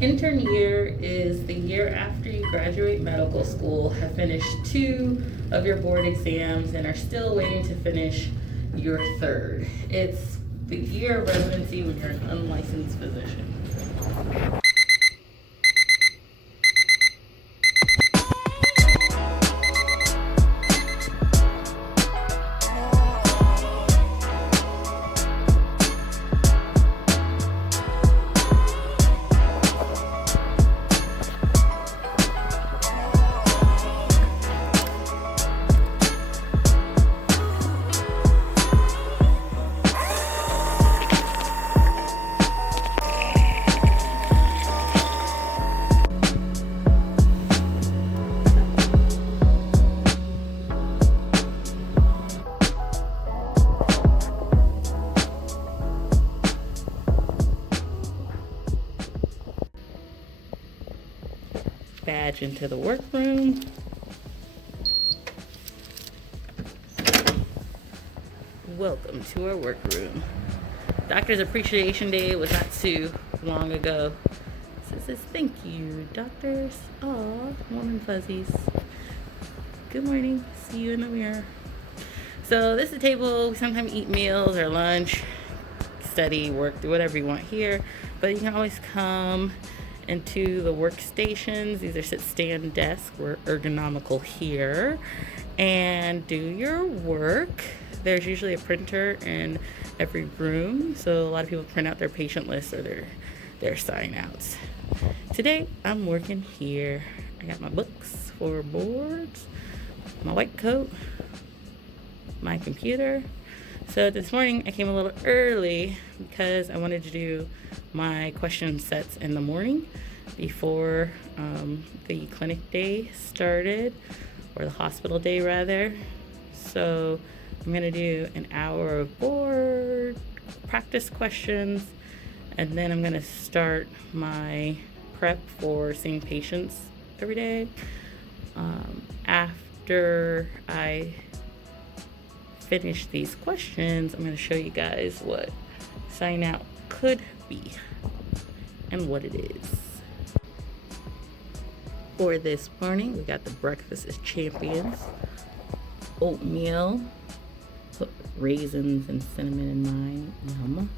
Intern year is the year after you graduate medical school, have finished 2 of your board exams, and are still waiting to finish your 3rd. It's the year of residency when you're an unlicensed physician. Badge into the workroom. Welcome to our workroom. Doctor's Appreciation Day was not too long ago. So it says thank you, doctors. Aw, warm and fuzzies. Good morning. See you in the mirror. So this is a table. We sometimes eat meals or lunch, study, work, do whatever you want here. But you can always come into the workstations. These are sit-stand desks. We're ergonomical here. And do your work. There's usually a printer in every room, so a lot of people print out their patient lists or their sign-outs. Today, I'm working here. I got my books for boards, my white coat, my computer. So this morning, I came a little early because I wanted to do my question sets in the morning before the clinic day started, or the hospital day rather. So I'm gonna do an hour of board practice questions, and then I'm gonna start my prep for seeing patients every day. After I finish these questions, I'm gonna show you guys what sign out could be and what it is. For this morning, we got the breakfast is champions, oatmeal, put raisins and cinnamon in mine, yum.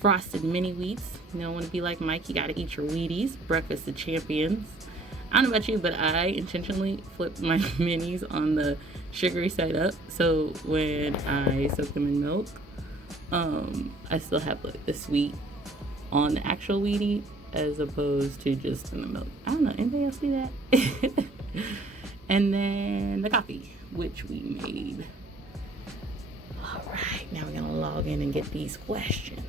Frosted mini wheats. You don't want to be like Mike, you gotta eat your Wheaties. Breakfast of champions. I don't know about you, but I intentionally flip my minis on the sugary side up, so when I soak them in milk, I still have like the sweet on the actual Wheatie as opposed to just in the milk. I don't know, anybody else see that? And then the coffee, which we made. All right, now we're gonna log in and get these questions.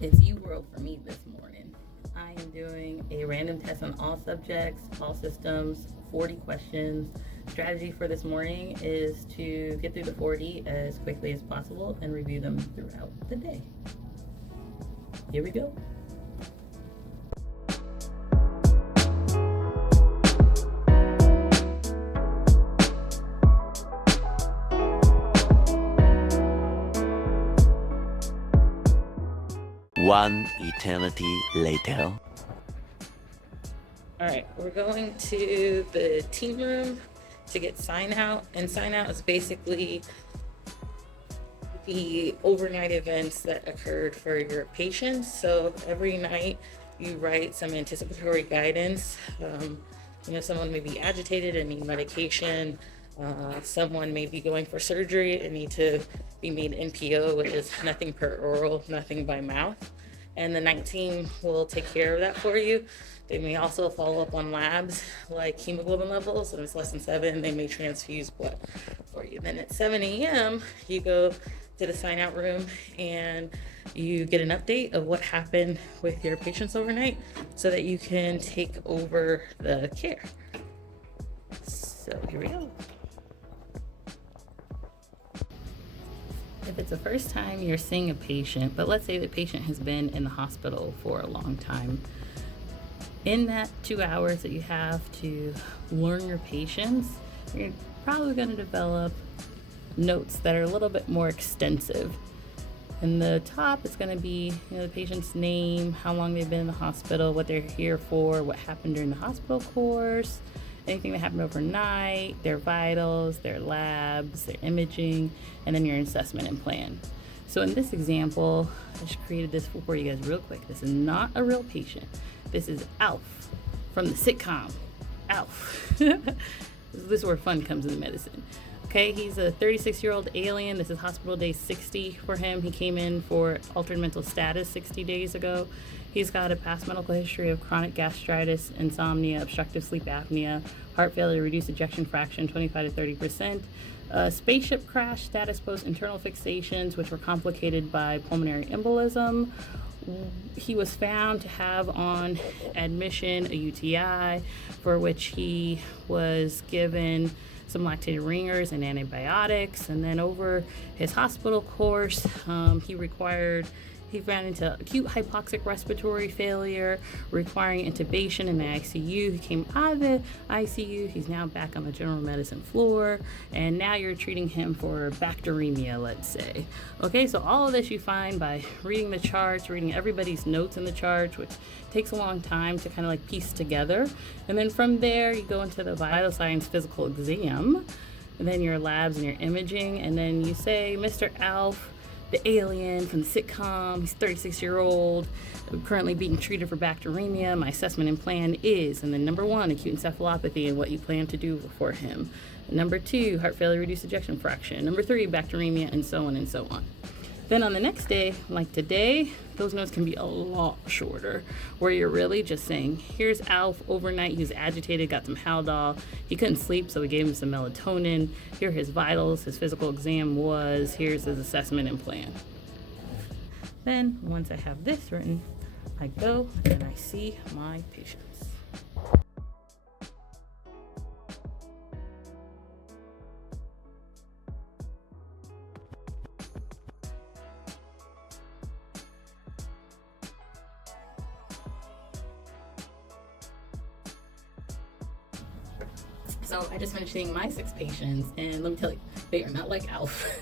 It's U-World for me this morning. I am doing a random test on all subjects, all systems, 40 questions. Strategy for this morning is to get through the 40 as quickly as possible and review them throughout the day. Here we go. One eternity later. All right, we're going to the team room to get sign out, and sign out is basically the overnight events that occurred for your patients. So every night you write some anticipatory guidance. Someone may be agitated and need medication. Someone may be going for surgery and need to be made NPO, which is nothing per oral, nothing by mouth. And the night team will take care of that for you. They may also follow up on labs like hemoglobin levels, and if it's less than 7, they may transfuse blood for you. Then at 7 a.m., you go to the sign out room and you get an update of what happened with your patients overnight so that you can take over the care. So here we go. If it's the first time you're seeing a patient, but let's say the patient has been in the hospital for a long time, in that 2 hours that you have to learn your patients, you're probably going to develop notes that are a little bit more extensive. In the top, it's going to be the patient's name, how long they've been in the hospital, what they're here for, what happened during the hospital course, anything that happened overnight, their vitals, their labs, their imaging, and then your assessment and plan. So in this example, I just created this for you guys real quick. This is not a real patient. This is Alf from the sitcom Alf. This is where fun comes into medicine. Okay, he's a 36-year-old alien. This is hospital day 60 for him. He came in for altered mental status 60 days ago. He's got a past medical history of chronic gastritis, insomnia, obstructive sleep apnea, heart failure, reduced ejection fraction 25 to 30%, spaceship crash, status post internal fixations, which were complicated by pulmonary embolism. He was found to have on admission a UTI, for which he was given some lactated ringers and antibiotics. And then over his hospital course, he ran into acute hypoxic respiratory failure, requiring intubation in the ICU. He came out of the ICU. He's now back on the general medicine floor, and now you're treating him for bacteremia, let's say. Okay, so all of this you find by reading the charts, reading everybody's notes in the charts, which takes a long time to kind of like piece together. And then from there, you go into the vital signs physical exam, and then your labs and your imaging, and then you say, Mr. Alf, the alien from the sitcom, he's 36-year-old, currently being treated for bacteremia. My assessment and plan is, and then number 1, acute encephalopathy and what you plan to do for him. Number 2, heart failure, reduced ejection fraction. Number 3, bacteremia, and so on and so on. Then on the next day, like today, those notes can be a lot shorter, where you're really just saying, here's Alf overnight, he was agitated, got some Haldol, he couldn't sleep, so we gave him some melatonin, here are his vitals, his physical exam was, here's his assessment and plan. Then, once I have this written, I go and I see my patients. So I just finished seeing my 6 patients, and let me tell you, they are not like Alf.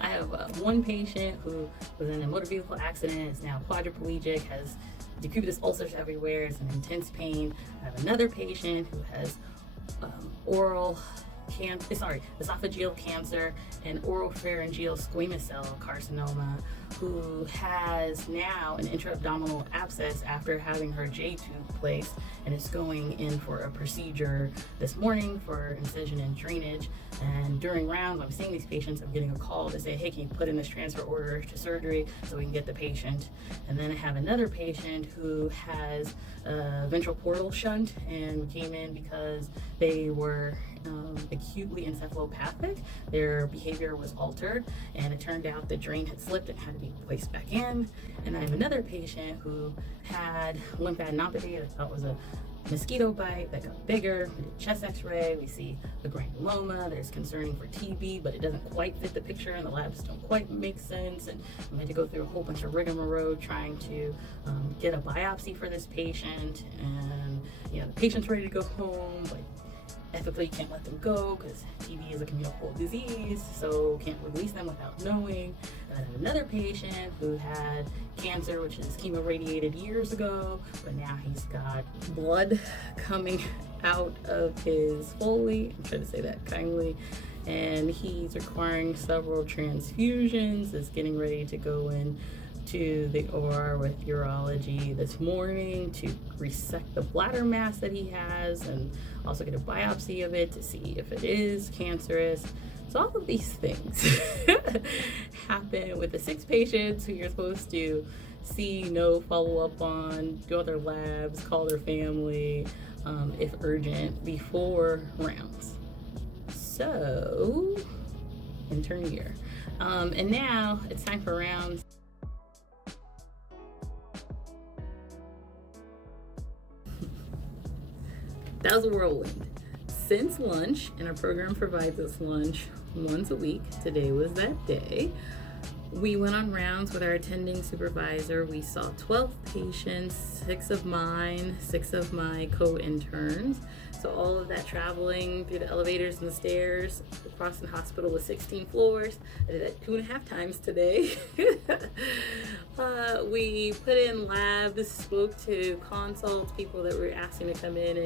I have one patient who was in a motor vehicle accident, is now quadriplegic, has decubitus ulcers everywhere, is in intense pain. I have another patient who has esophageal cancer and oropharyngeal squamous cell carcinoma, who has now an intra-abdominal abscess after having her J-tube placed, and is going in for a procedure this morning for incision and drainage. And during rounds, I'm seeing these patients, I'm getting a call to say, hey, can you put in this transfer order to surgery so we can get the patient? And then I have another patient who has a ventral portal shunt and came in because they were acutely encephalopathic. Their behavior was altered, and it turned out the drain had slipped and had to be placed back in. And I have another patient who had lymphadenopathy that I thought was a mosquito bite that got bigger. We did chest x-ray, we see the granuloma, there's concerning for TB, but it doesn't quite fit the picture and the labs don't quite make sense, and we had to go through a whole bunch of rigmarole trying to get a biopsy for this patient. And the patient's ready to go home, but ethically you can't let them go because TB is a communicable disease, so can't release them without knowing. And then I have another patient who had cancer, which is chemoradiated years ago, but now he's got blood coming out of his Foley, I'm trying to say that kindly, and he's requiring several transfusions, is getting ready to go in to the OR with urology this morning to resect the bladder mass that he has and also get a biopsy of it to see if it is cancerous. So all of these things happen with the 6 patients who you're supposed to see, know, follow up on, do other labs, call their family if urgent before rounds. So, intern year. And now it's time for rounds. That was a whirlwind. Since lunch, and our program provides us lunch once a week, today was that day, We went on rounds with our attending supervisor. We saw 12 patients, 6 of mine, 6 of my co-interns. So all of that traveling through the elevators and the stairs across the hospital with 16 floors. I did that 2.5 times today. We put in labs, spoke to consults, people that were asking to come in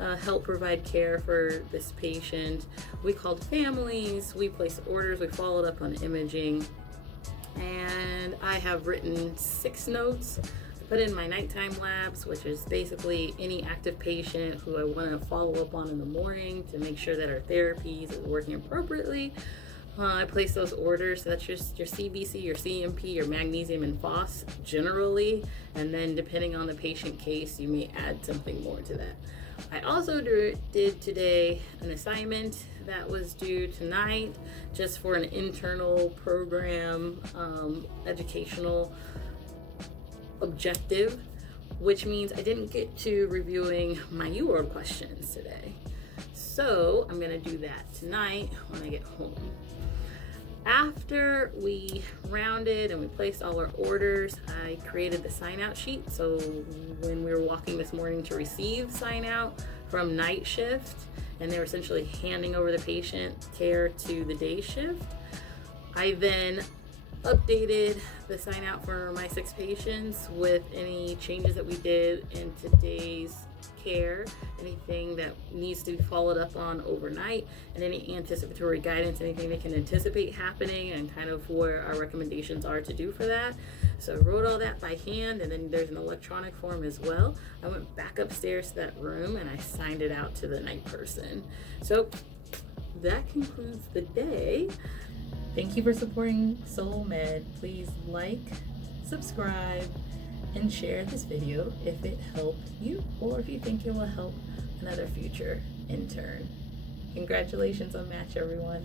and help provide care for this patient. We called families, we placed orders, we followed up on imaging. And I have written 6 notes. I put in my nighttime labs, which is basically any active patient who I want to follow up on in the morning to make sure that our therapies are working appropriately. I place those orders. So that's just your CBC, your CMP, your magnesium and phos generally. And then depending on the patient case, you may add something more to that. I also did today an assignment that was due tonight just for an internal program educational objective, which means I didn't get to reviewing my UWorld questions today. So I'm gonna do that tonight when I get home. After we rounded and we placed all our orders, I created the sign out sheet. So when we were walking this morning to receive sign out from night shift, and they were essentially handing over the patient care to the day shift, I then updated the sign out for my 6 patients with any changes that we did in today's care, anything that needs to be followed up on overnight, and any anticipatory guidance, anything they can anticipate happening, and kind of where our recommendations are to do for that. So I wrote all that by hand, and then there's an electronic form as well. I went back upstairs to that room and I signed it out to the night person. So that concludes the day. Thank you for supporting Soul Med. Please like, subscribe, and share this video if it helped you or if you think it will help another future intern. Congratulations on match, everyone.